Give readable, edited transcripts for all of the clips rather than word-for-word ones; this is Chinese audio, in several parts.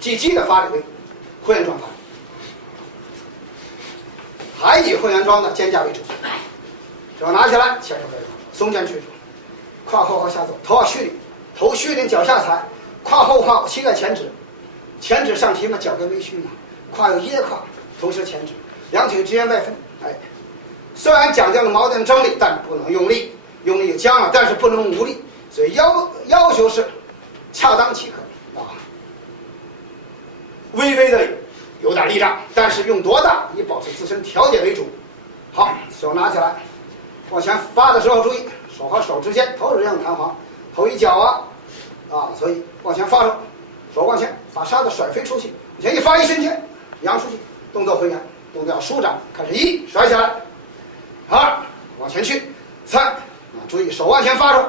击击的发力为会员状发力，还以会员状的肩胛为主。手拿起来，前手背松肩垂肘，胯后往下走，头要虚领，头虚领，脚下踩，胯后胯膝盖前指，前指上提嘛，脚跟微虚嘛，胯有掖胯，同时前指，两腿之间外分。哎，虽然讲究了锚点张力，但不能用力，用力僵了，但是不能无力，所以要求是恰当即可啊，微微的有点力量，但是用多大以保持自身调节为主。好，手拿起来，往前发的时候注意手和手之间头指这样弹簧，头一脚所以往前发手，手往前把沙子甩飞出去，往前一发一瞬间扬出去，动作回原，动作要舒展，开始一甩起来，二往前去，三注意手往前发手，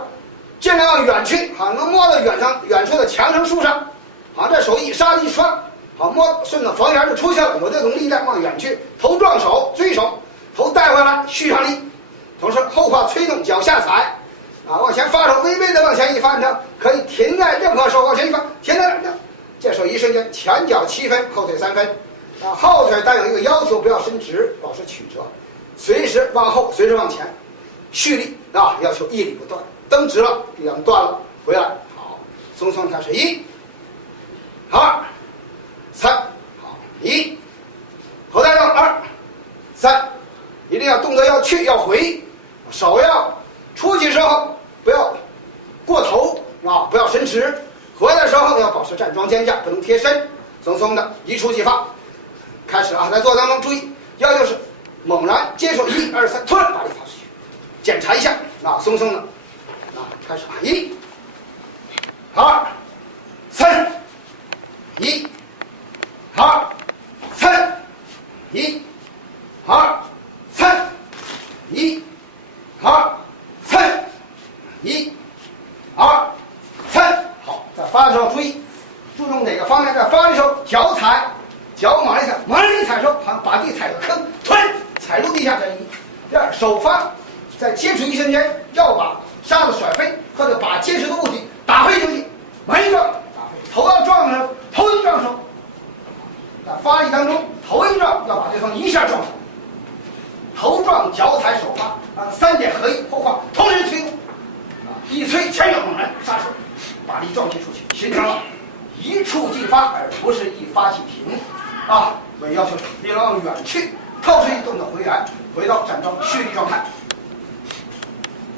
尽量要远去，好能摸到远处的墙上树上，好这手一沙子一刷，好摸顺着房檐就出去了，有这种力量往远去，头撞手追手，头带回来续上力，同时后胯催动，脚下踩，往前发手，微微的往前一翻腾，可以停在任何手往前一翻，停在那儿，这时候一瞬间前脚7分，后腿3分，后腿但有一个要求，不要伸直，保持曲折，随时往后，随时往前，蓄力要求一力不断，蹬直了力量断了回来，好，松松开始1、2、3，好1，头带动2、3，一定要动作要去要回，手要出去时候不要过头不要伸直，回来的时候要保持站桩肩胛，不能贴身，松松的一触即发。开始在做当中注意，要求是猛然接受1、2、3，突然把力发出去，检查一下松松的开始1、2、3，1、2、3，1、2、3，1、2、3，1、2、3，好，在发的时候注意，注重哪个方面？在发的时候，脚踩，脚猛然一踩手，把地踩个坑，突然踩入地下，这1。第二，手发在接触一瞬间，要把沙子甩飞，或者把结实的物体打飞出去，猛一撞打飞，头要撞手，头一撞手，在发力当中，头一撞要把对方一下撞手，头撞脚踩手发3点合一，后胯同时推动一推前脚猛然刹手，把力撞击出去，形成了一触即发，而不是一发即停为要求力量要远去，透视一动作回原，回到站桩蓄力状态。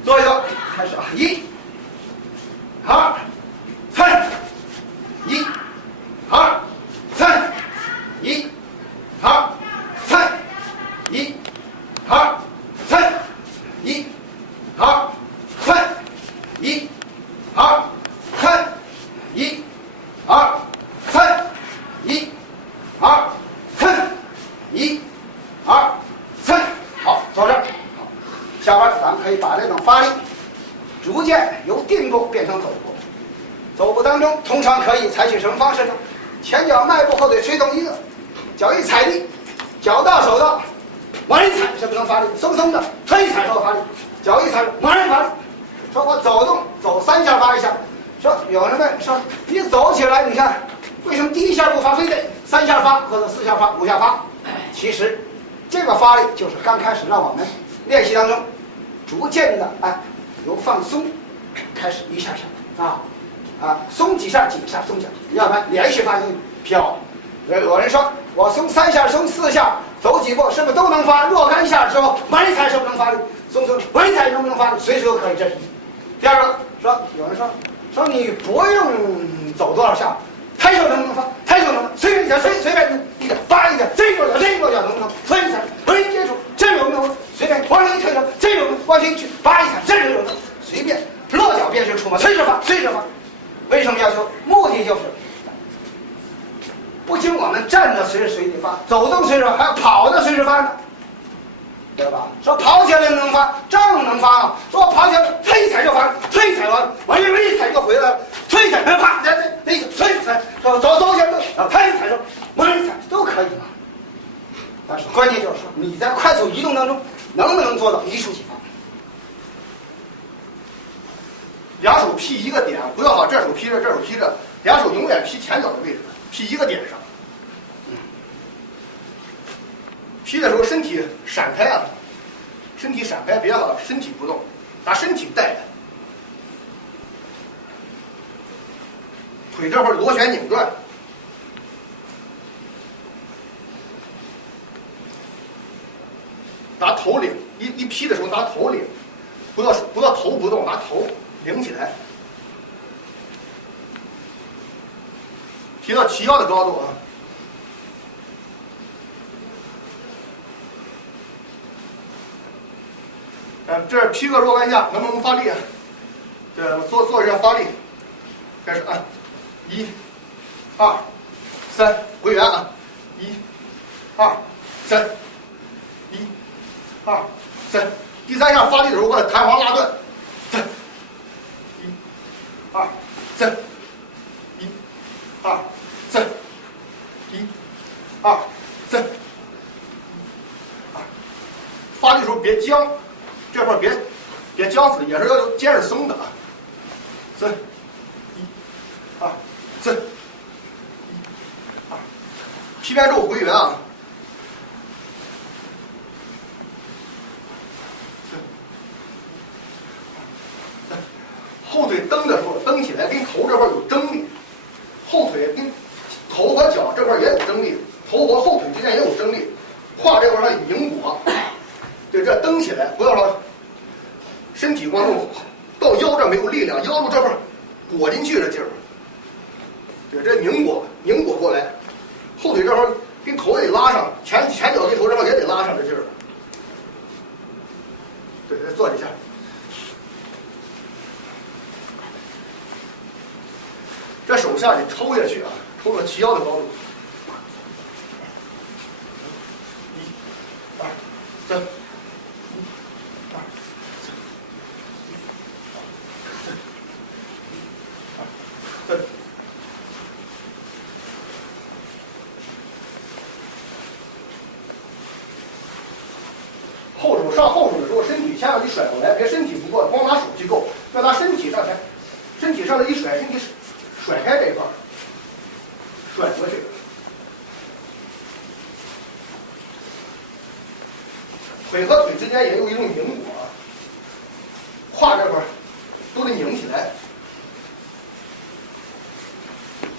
做一个开始1、2、3，1、2、3，1、2、3，1、2、3，1、2、3，1、2、3，1、2、3，1、2、3，1、2、3，好，坐这儿。下边咱们可以把这种发力逐渐由定步变成走步。走步当中通常可以采取什么方式呢？前脚迈步，后腿推动一个，脚一踩地，脚到手到，猛一踩是不能发力，松松的推一踩手发力，脚一踩猛然发力。说我走动走3下发一下，说有人问说你走起来你看为什么第1下不发，非得3下发或者4下发5下发？其实这个发力就是刚开始让我们练习当中逐渐的由放松开始一下下松几下松几下，要不然连续发就飘。有人说我松3下松4下走几步是不是都能发？若干下之后猛一踩是不是能发力？松猛一踩能不能发力？随时都可以，这是一。第二个说有人说你不用走多少下，抬手能不能发？抬手能，随便一点随便一点发一点，这一脚能不能？推一踩猛一接触，这有没有？随便往上一推手，这有往前一去发一下，这有随便落脚便是出嘛，随时发。为什么要求？目的就是不仅我们站着随时随地发，走动随时发，还要跑着随时发呢，对吧？说跑起来能发，正能发嘛。说我跑起来推一踩就发，推一踩完，往一踩就回来了，推一踩啪，这推一踩，走起来推一踩就猛一踩都可以嘛。但是关键就是说你在快速移动当中能不能做到一触即发？两手劈一个点，不要把这手劈这，这手劈这，两手永远劈前脚的位置。劈一个点上。劈的时候身体闪开啊，身体闪开，别老身体不动，把身体带着，腿这会儿螺旋拧转。拿头领，一劈的时候拿头领，不要头不动，拿头领起来，提到齐腰的高度啊。这劈个若干下，能不能发力啊？这做一下发力，开始啊，1、2、3，回原啊，1、2、3，1、2、3，第3下发力的时候，把弹簧拉断，3、1、2、3，1、2、3，1、2、3，发力的时候别僵，这块别僵死，也是要接着松的啊。3、1、2、3，1、2，劈完之后回原啊。后腿蹬的时候，蹬起来跟头这块有张力，后腿跟头和脚这块也有张力，头和后腿之间也有张力，胯这块上有拧裹，对，这蹬起来不要说身体往后到腰这没有力量，腰部这块裹进去的劲儿，对，这拧裹过来，后腿这块跟头也得拉上，前脚跟头这块也得拉上这劲儿，对，再做几下。这手下得抽下去啊，抽到齐腰的高度。1、2、3，1、2、3，后手上后手的时候，身体千万得甩过来，别身体不过，光拿手去够，要拿身体上前，身体上的一甩，身体甩开这一块，甩过去。腿和腿之间也有一种拧裹，胯这块都得拧起来，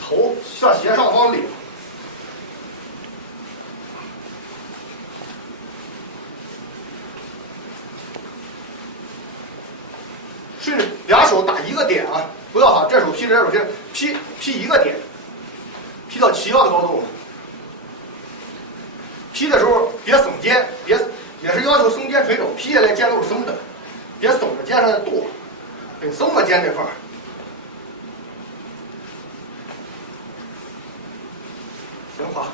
头向斜上方领。顺着俩手打一个点啊，不要哈，这手劈这手劈一个点，劈到齐腰的高度。劈的时候别耸肩，也是要求松肩垂肘，劈下来肩都是松的，别耸着肩上的跺，很松的肩这块儿。行，好。